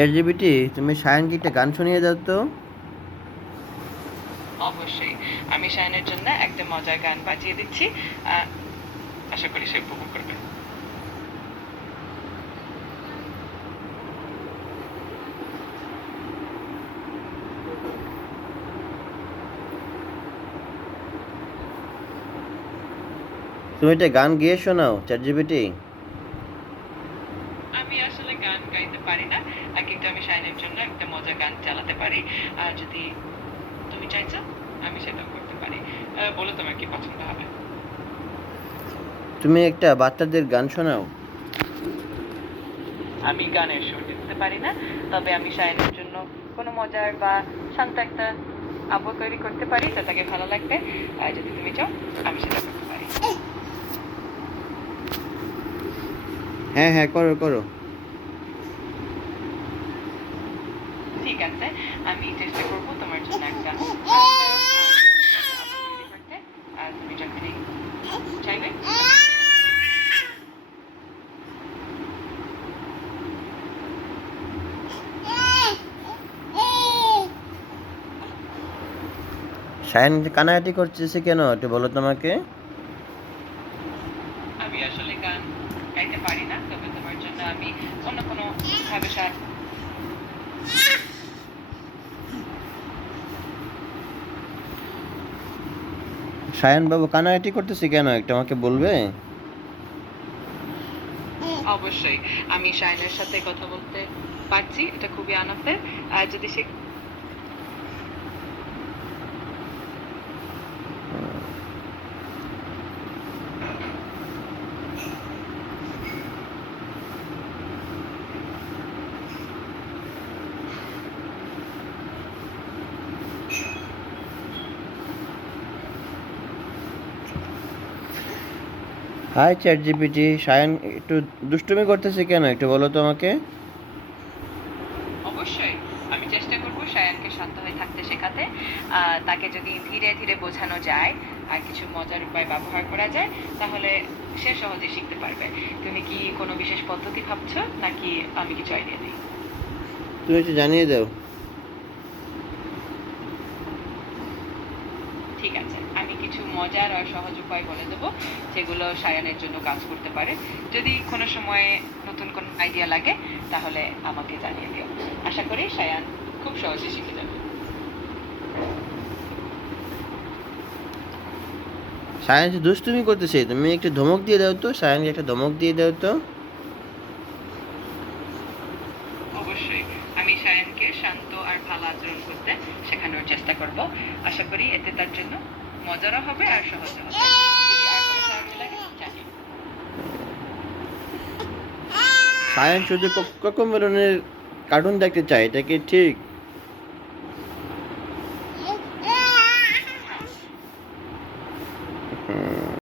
Chat GPT, তুমি সায়নকে একটা গান শুনিয়ে দাও তো। অবশ্যই, আমি শায়নের জন্য একটা মজার গান বাজিয়ে দিচ্ছি। আশা করি সে উপভোগ করবে। তুমি একটা গান গেয়ে শোনাও চ্যাট জিপিটি। আমি আসলে গান গাইতে পারি না, কিন্তু আমি শায়নের জন্য একটা মজার গান চালাতে পারি। আর যদি তুমি চাইছো, আমি সেটাও করতে পারি। বলো তোমার কি পছন্দ হবে। তুমি একটা বাচ্চাদের গান শোনাও। আমি গানের সুর দিতে পারি না, তবে আমি শায়নের জন্য কোনো মজার বা শান্ত একটা আবহ তৈরি করতে পারি, যা তাকে ভালো লাগবে। আর যদি তুমি চাও, আমি সেটা করতে পারি। হ্যাঁ হ্যাঁ, করো করো। ঠিক আছে, আমি চেষ্টা করবো তোমার জন্য একটা আরামদায়ক আবহ তৈরি করতে। আর তুমি যখনই চাইবে। সায়ন কানাকাটি করতেছে কেন, একটু বলো তোমাকে। আমি আসলে গান গাইতে পারি না, তবে তোমার জন্য আমি অন্য কোনো ভাবে সায়ন বাবু কানাকাটি করতেছে কেন, একটু আমাকে বলবে। অবশ্যই, আমি শায়নের সাথে কথা বলতে পারছি, এটা খুবই আনন্দের। আর যদি সে হাই চ্যাট জিপিটি, সায়ন একটু দুষ্টুমি করতেছে কেন, একটু বলো তো আমাকে। অবশ্যই, আমি চেষ্টা করব শায়ানকে শান্ত হয়ে থাকতে শেখাতে। তাকে যদি ধীরে ধীরে বোঝানো যায় আর কিছু মজার উপায় ব্যবহার করা যায়, তাহলে সে সহজে শিখতে পারবে। তুমি কি কোনো বিশেষ পদ্ধতি ভাবছো, নাকি আমি কিছু আইডিয়া দিই? তুমি একটু জানিয়ে দাও। ঠিক আছে, আমি কিছু মজার আর সহজ উপায় বলে দেবো, যেগুলো শায়ানের জন্য কাজ করতে পারে। যদি কোনো সময়ে নতুন কোনো আইডিয়া লাগে, তাহলে আমাকে জানিয়ে দিও। আশা করি শায়ান খুব সহজে শিখে যাবে। সায়ন যে দুষ্টুমি করতেছে, তুমি একটু ধমক দিয়ে দাও তো, সায়নকে একটা ধমক দিয়ে দাও তো। অবশ্যই, আমি শায়ানকে শান্ত আর ভালো আচরণ করতে শেখানোর চেষ্টা করব। আশা করি এতে তার জন্য মজারও হবে আর সহজও হবে। যদি আর কোনো সাহায্য লাগে, জানিও। সায়ন শুধু কোকোমেলনের কার্টুন দেখতে চায়, এটা কি ঠিক?